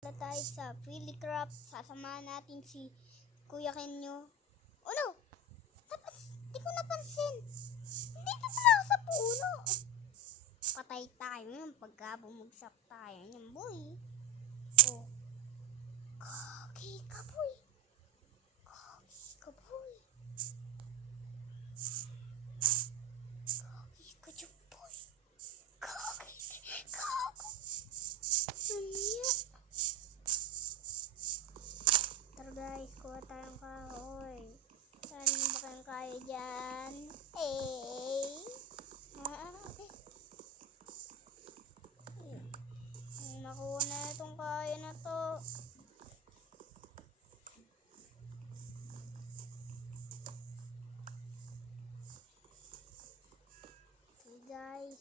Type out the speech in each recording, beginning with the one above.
na tayo sa Phillycraft. Sasamahan natin si Kuya Kenyo. Oh no! Dapat, di ko napansin. Dito pala ako sa puno. Patay tayo yun pagka bumagsak tayo niyan, boy. Oh. Kaki ka, boy. Kaki ka, boy. Kaki ka, dyan, boy. Kaki. Ano? Tara guys, kuha tayong kahoy. Saan ba kayong kaya dyan? Nakuha na itong kaya na to. Okay guys.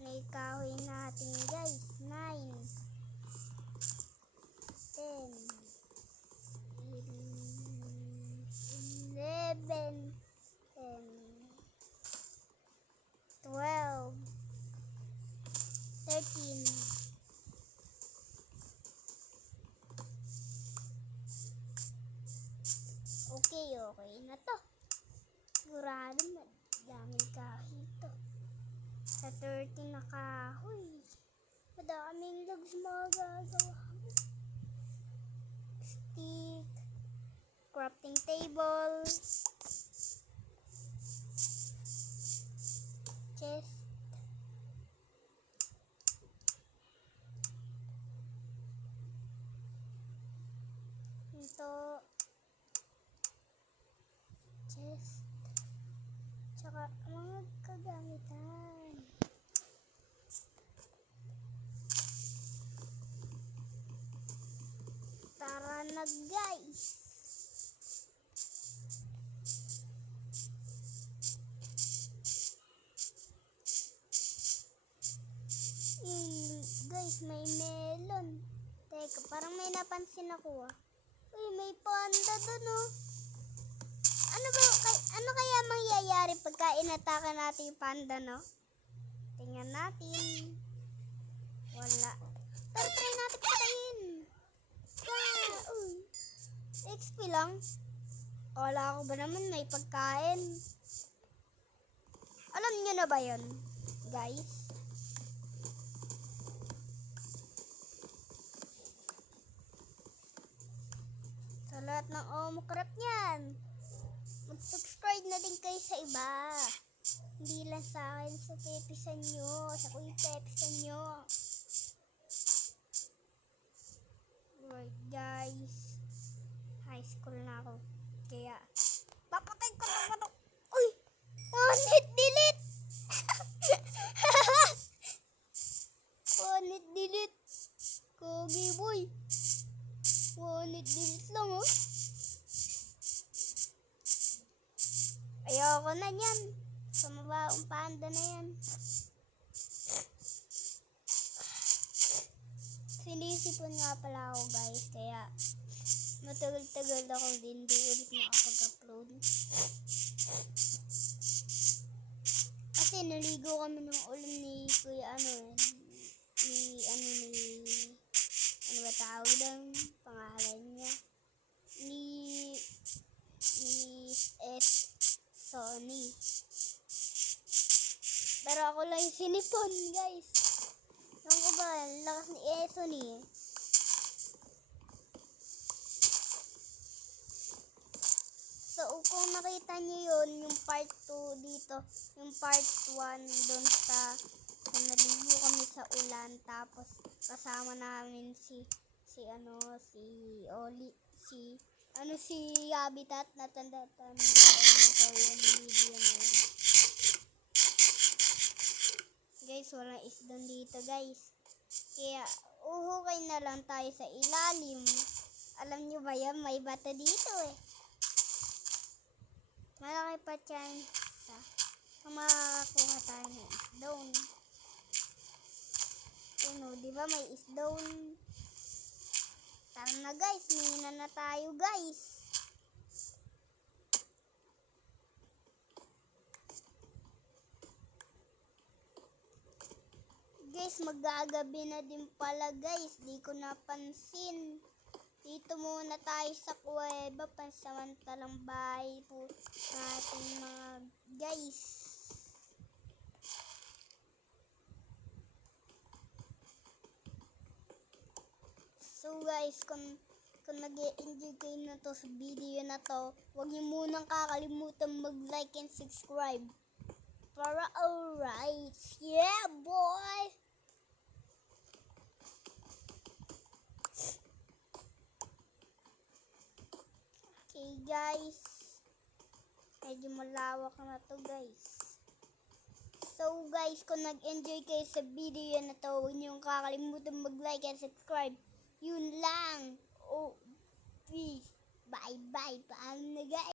Na kahoy natin guys. 9 10 11 10 12 13 Okay na to. Sigurado madaming kahoy to. Sa 13 na kahoy, madaming logs magagawa mo. Stick, crafting table, chest, ito, chest, tsaka mga kagamitan. Tara na guys. Guys, may melon. Teka, parang may napansin ako ah. Uy, may panda dun oh. Ano kaya mangyayari pagka inatake natin yung panda, no? Tingnan natin. Wala. Pero try natin patayin. XP lang. Wala ko ba naman may pagkain? Alam nyo na ba yun, guys? Sa lahat ng Omocraft niyan, mag-subscribe na din kayo sa iba. Hindi lang sa akin, sa Pepisan nyo, sa Kuya Pepisan nyo. Right guys, high school na ako. Kaya, papatay ko na ano. Uy! Delete! Delete! Kogi boy! Delete lang oh. Ayoko na yan. Sa mabaong panda na yan. Sinisipon nga pala ako guys. Kaya matagal-tagal ako din. Di ulit makapag-upload. Kasi naligo kami ng ulan ni Kuya ano ba tawag lang pangalan niya? Ni S. Sony. Pero ako lang yung sinipon, guys. Ewan ko ba, lakas ni Sony eh. So, kung nakita niyo yun, yung part 2 dito, yung part 1 dun sa naligo kami sa ulan, tapos kasama namin si Habitat na tanda-tanda ko yung video na yun. Guys, walang isdang dito guys. Kaya, uhukay na lang tayo sa ilalim. Alam nyo ba yan? May bata dito eh. Malaki pa chance kung makakakuha tayo ng isdong. Di ba may isdong? Tara na guys, mina na tayo guys. Guys, magagabi na din pala guys. Di ko napansin. Dito muna tayo sa kuweba. Pansamantalang bahay po natin mga guys. So guys, kung nag-e-enjoy kayo na to sa video na to, huwag niyo munang kakalimutan mag-like and subscribe. Para alright. Yeah, boy! Okay guys, medyo malawak na to guys. So guys, kung nag-enjoy kayo sa video na to, huwag niyong kakalimutan mag-like and subscribe. Yun lang. Oh, peace. Bye bye. Paalam na guys.